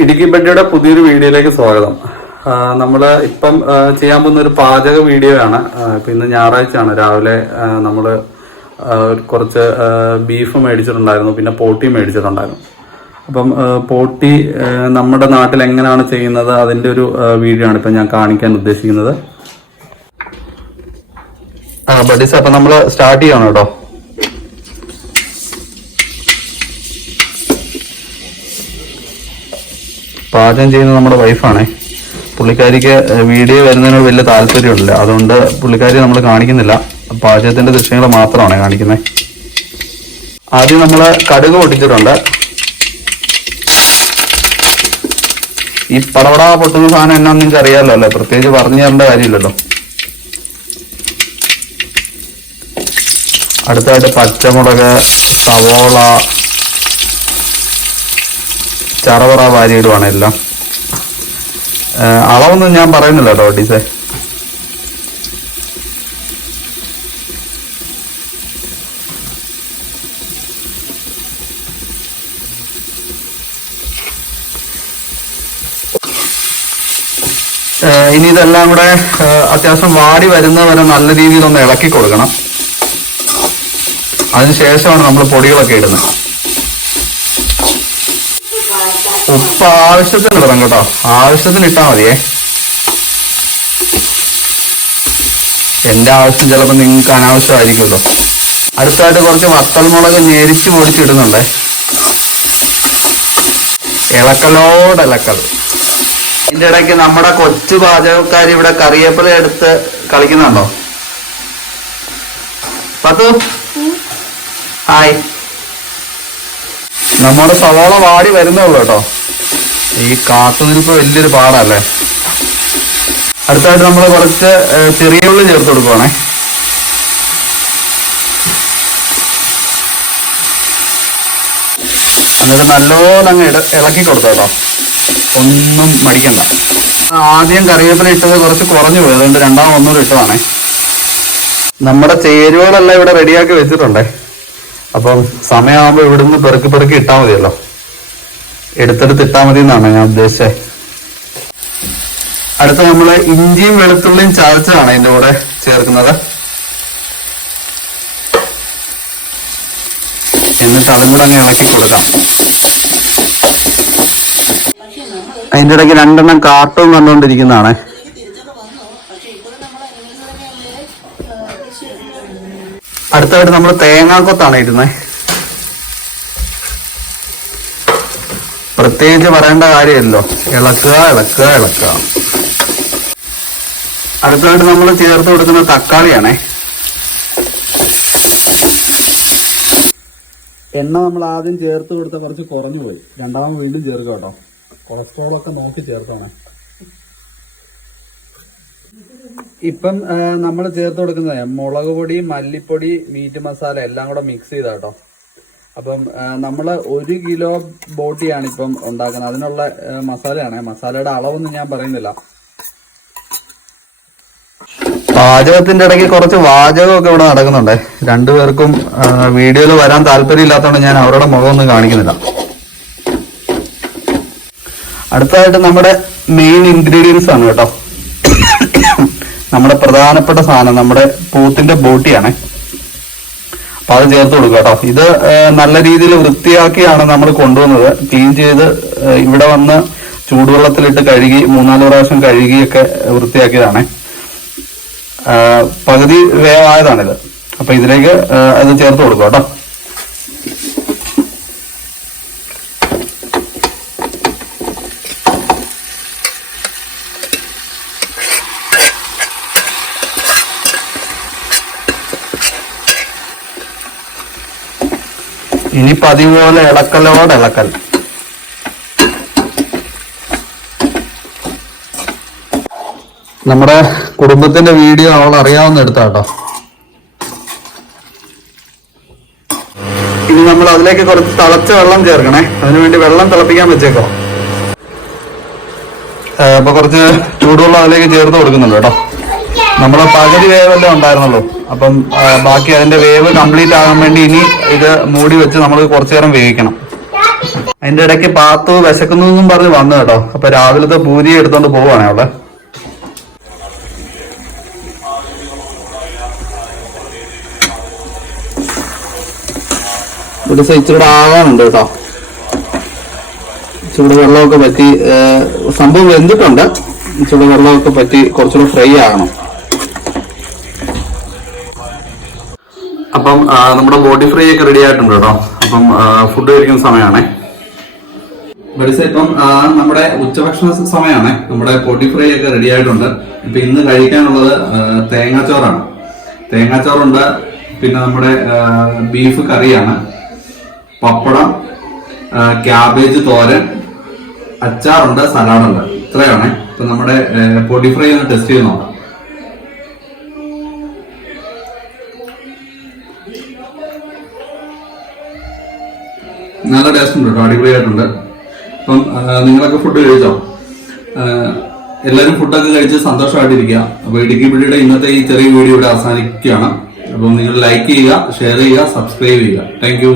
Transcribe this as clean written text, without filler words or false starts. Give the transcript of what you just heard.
ഇടുക്കി ബഡ്ഡിയുടെ പുതിയൊരു വീഡിയോയിലേക്ക് സ്വാഗതം. നമ്മൾ ഇപ്പം ചെയ്യാൻ പോകുന്ന ഒരു പാചക വീഡിയോ ആണ്. ഇപ്പം ഇന്ന് ഞായറാഴ്ചയാണ്. രാവിലെ നമ്മൾ കുറച്ച് ബീഫ് മേടിച്ചിട്ടുണ്ടായിരുന്നു, പിന്നെ പോട്ടി മേടിച്ചിട്ടുണ്ടായിരുന്നു. അപ്പം പോട്ടി നമ്മുടെ നാട്ടിൽ എങ്ങനെയാണ് ചെയ്യുന്നത് അതിൻ്റെ ഒരു വീഡിയോ ആണ് ഇപ്പം ഞാൻ കാണിക്കാൻ ഉദ്ദേശിക്കുന്നത്. ബഡീസ്, അപ്പം നമ്മൾ സ്റ്റാർട്ട് ചെയ്യണം കേട്ടോ. പാചകം ചെയ്യുന്നത് നമ്മുടെ വൈഫാണേ. പുള്ളിക്കാരിക്ക് വീഡിയോ വരുന്നതിനോട് വലിയ താല്പര്യമില്ല, അതുകൊണ്ട് പുള്ളിക്കാരി നമ്മൾ കാണിക്കുന്നില്ല. പാചകത്തിന്റെ ദൃശ്യങ്ങൾ മാത്രമാണ് കാണിക്കുന്നത്. ആദ്യം നമ്മൾ കടുക് പൊട്ടിച്ചിട്ടുണ്ട്. ഈ പടപട പൊട്ടുന്ന സാധനം എന്നാന്ന് നിങ്ങൾക്ക് അറിയാമല്ലോ അല്ലേ, പ്രത്യേകിച്ച് പറഞ്ഞു തരേണ്ട കാര്യമില്ലല്ലോ. അടുത്തായിട്ട് പച്ചമുളക്, സവോള, ചറവറ വാരിയിടുവാണ് എല്ലാം. അളവൊന്നും ഞാൻ പറയുന്നില്ല കേട്ടോ ഡീസേ. ഇനി ഇതെല്ലാം കൂടെ അത്യാവശ്യം വാടി വരുന്നവരെ നല്ല രീതിയിൽ ഒന്ന് ഇളക്കി കൊടുക്കണം. അതിനുശേഷമാണ് നമ്മൾ പൊടികളൊക്കെ ഇടുന്നത്. ഉപ്പ് ആവശ്യത്തിന് ഇടണം കേട്ടോ, ആവശ്യത്തിന് ഇട്ടാൽ മതിയേ. എന്റെ ആവശ്യം ചിലപ്പോൾ നിങ്ങൾക്ക് അനാവശ്യമായിരിക്കുമല്ലോ. അടുത്തായിട്ട് കുറച്ച് വത്തൽമുളക് ഞെരിച്ച് പൊടിച്ചിടുന്നുണ്ടേ. ഇളക്കലോടിളക്കൽ. ഇതിന്റെ ഇടയ്ക്ക് നമ്മുടെ കൊച്ചു പാചകക്കാരി ഇവിടെ കറിവേപ്പില എടുത്ത് കളിക്കുന്നുണ്ടോ? പത്തു ഹായ്. നമ്മുടെ സവാള വാടി വരുന്നേ ഉള്ളൂ കേട്ടോ. ഈ കാത്തുനിൽപ്പ് വലിയൊരു പാടല്ലേ. അടുത്തായിട്ട് നമ്മൾ കുറച്ച് ചെറിയ ഉള്ളി ചേർത്ത് കൊടുക്കുവാണേ. എന്നിട്ട് നല്ലോണം അങ്ങ് ഇളക്കി കൊടുത്തു കേട്ടോ, ഒന്നും മടിക്കണ്ട. ആദ്യം കറിവേപ്പില ഇട്ടത് കുറച്ച് കുറഞ്ഞു പോയി, അതുകൊണ്ട് രണ്ടാമത് ഒന്നുകൂടി ഇട്ടതാണേ. നമ്മുടെ ചേരുവകളെല്ലാം ഇവിടെ റെഡിയാക്കി വെച്ചിട്ടുണ്ടേ. അപ്പം സമയമാകുമ്പോൾ ഇവിടുന്ന് പെറുക്കി പെറുക്കി ഇട്ടാൽ മതിയല്ലോ, എടുത്തെടുത്ത് ഇട്ടാൽ മതി എന്നാണ് ഞാൻ ഉദ്ദേശിച്ചത്. അടുത്ത നമ്മൾ ഇഞ്ചിയും വെളുത്തുള്ളിയും ചതച്ചതാണ് അതിൻ്റെ കൂടെ ചേർക്കുന്നത്. എന്നിട്ട് അതും കൂടെ അങ്ങ് ഇളക്കി കൊടുക്കാം. അതിൻ്റെ ഇടയ്ക്ക് രണ്ടെണ്ണം കാർട്ടൂൺ കണ്ടുകൊണ്ടിരിക്കുന്നതാണ്. അടുത്തായിട്ട് നമ്മൾ തേങ്ങാക്കൊത്താണ് ഇടുന്നത്. പ്രത്യേകിച്ച് പറയേണ്ട കാര്യമല്ലോ, ഇളക്കുക ഇളക്കുക ഇളക്കുക. അടുത്തായിട്ട് നമ്മൾ ചേർത്ത് കൊടുക്കുന്ന തക്കാളിയാണേ. എണ്ണ നമ്മൾ ആദ്യം ചേർത്ത് കൊടുത്ത കുറച്ച് കുറഞ്ഞു പോയി, രണ്ടാമത് വീണ്ടും ചേർക്കുക കേട്ടോ. കൊളസ്ട്രോളൊക്കെ നോക്കി ചേർത്താണ്. ഇപ്പം നമ്മൾ ചേർത്ത് കൊടുക്കുന്നത് മുളക് പൊടി, മല്ലിപ്പൊടി, മീറ്റ് മസാല എല്ലാം കൂടെ മിക്സ് ചെയ്താ കേട്ടോ. അപ്പം നമ്മൾ 1 കിലോ ബോട്ടിയാണ് ഇപ്പം ഉണ്ടാക്കുന്നത്. അതിനുള്ള മസാലയാണ്. മസാലയുടെ അളവൊന്നും ഞാൻ പറയുന്നില്ല. പാചകത്തിന്റെ ഇടയ്ക്ക് കുറച്ച് വാചകമൊക്കെ ഇവിടെ നടക്കുന്നുണ്ട്. രണ്ടുപേർക്കും വീഡിയോയിൽ വരാൻ താല്പര്യം ഇല്ലാത്തതുകൊണ്ട് ഞാൻ അവരുടെ മുഖമൊന്നും കാണിക്കുന്നില്ല. അടുത്തതായിട്ട് നമ്മുടെ മെയിൻ ഇൻഗ്രീഡിയൻസ് ആണ് കേട്ടോ. നമ്മുടെ പ്രധാനപ്പെട്ട സാധനം നമ്മുടെ പോത്തിന്റെ ബോട്ടിയാണ്. അപ്പൊ അത് ചേർത്ത് കൊടുക്കുക കേട്ടോ. ഇത് നല്ല രീതിയിൽ വൃത്തിയാക്കിയാണ് നമ്മൾ കൊണ്ടുവന്നത്. ക്ലീൻ ചെയ്ത് ഇവിടെ വന്ന് ചൂടുവെള്ളത്തിലിട്ട് കഴുകി 3-4 പ്രാവശ്യം കഴുകിയൊക്കെ വൃത്തിയാക്കിയതാണ്. പകുതി വേവായതാണിത്. അപ്പൊ ഇതിലേക്ക് അത് ചേർത്ത് കൊടുക്കുക കേട്ടോ. ഇനി പതിവ് പോലെ ഇളക്കൽ. നമ്മുടെ കുടുംബത്തിന്റെ വീഡിയോ അവൾ അറിയാവുന്ന എടുത്താട്ടോ. ഇനി നമ്മൾ അതിലേക്ക് കുറച്ച് തിളച്ച വെള്ളം ചേർക്കണേ. അതിനുവേണ്ടി വെള്ളം തിളപ്പിക്കാൻ വെച്ചേക്കോ. അപ്പൊ കുറച്ച് ചൂടുവെള്ളം അതിലേക്ക് ചേർത്ത് കൊടുക്കുന്നുണ്ട് കേട്ടോ. നമ്മളെ പകുതി വേവല്ലേ ഉണ്ടായിരുന്നുള്ളൂ. അപ്പം ബാക്കി അതിന്റെ വേവ് കംപ്ലീറ്റ് ആകാൻ വേണ്ടി ഇനി ഇത് മൂടി വെച്ച് നമ്മൾ കുറച്ചു നേരം വേവിക്കണം. അതിന്റെ ഇടയ്ക്ക് പാത്തു വിശക്കുന്നു എന്നും പറഞ്ഞ് വന്നു കേട്ടോ. അപ്പൊ രാവിലത്തെ പൂരി എടുത്തോണ്ട് പോവാണേ അവളെ. ഒരു ഇച്ചിരി ആകാനുണ്ട് കേട്ടോ. ഇച്ചിരി വെള്ളമൊക്കെ പറ്റി സംഭവം വെന്തിട്ടുണ്ട്. ഇച്ചിരി വെള്ളമൊക്കെ പറ്റി കുറച്ചുകൂടെ ഫ്രൈ ആകണം. അപ്പം നമ്മുടെ ബോഡി ഫ്രൈ ഒക്കെ റെഡി ആയിട്ടുണ്ട് കേട്ടോ. അപ്പം ഫുഡ് കഴിക്കുന്ന സമയമാണേ. ഇപ്പം നമ്മുടെ ഉച്ചഭക്ഷണ സമയമാണ്. നമ്മുടെ ബോഡി ഫ്രൈ ഒക്കെ റെഡി ആയിട്ടുണ്ട്. ഇപ്പൊ ഇന്ന് കഴിക്കാനുള്ളത് തേങ്ങാച്ചോറാണ്. തേങ്ങാച്ചോറുണ്ട്, പിന്നെ നമ്മുടെ ബീഫ് കറിയാണ്, പപ്പടം, ക്യാബേജ് തോരൻ, അച്ചാറുണ്ട്, സലാഡുണ്ട്. ഇത്രയാണ്. ഇപ്പൊ നമ്മുടെ ബോഡി ഫ്രൈ ഒന്ന് ടെസ്റ്റ് ചെയ്ത് നോക്കാം. നല്ല ടേസ്റ്റ് ഉണ്ട് കേട്ടോ, അടിപൊളിയായിട്ടുണ്ട്. അപ്പം നിങ്ങളൊക്കെ ഫുഡ് കഴിച്ചോ? എല്ലാവരും ഫുഡൊക്കെ കഴിച്ച് സന്തോഷമായിട്ടിരിക്കുക. അപ്പൊ ഇടുക്കി പിടിയുടെ ഇന്നത്തെ ഈ ചെറിയ വീഡിയോ ഇവിടെ അവസാനിക്കുകയാണ്. അപ്പം നിങ്ങൾ ലൈക്ക് ചെയ്യുക, ഷെയർ ചെയ്യുക, സബ്സ്ക്രൈബ് ചെയ്യുക. താങ്ക്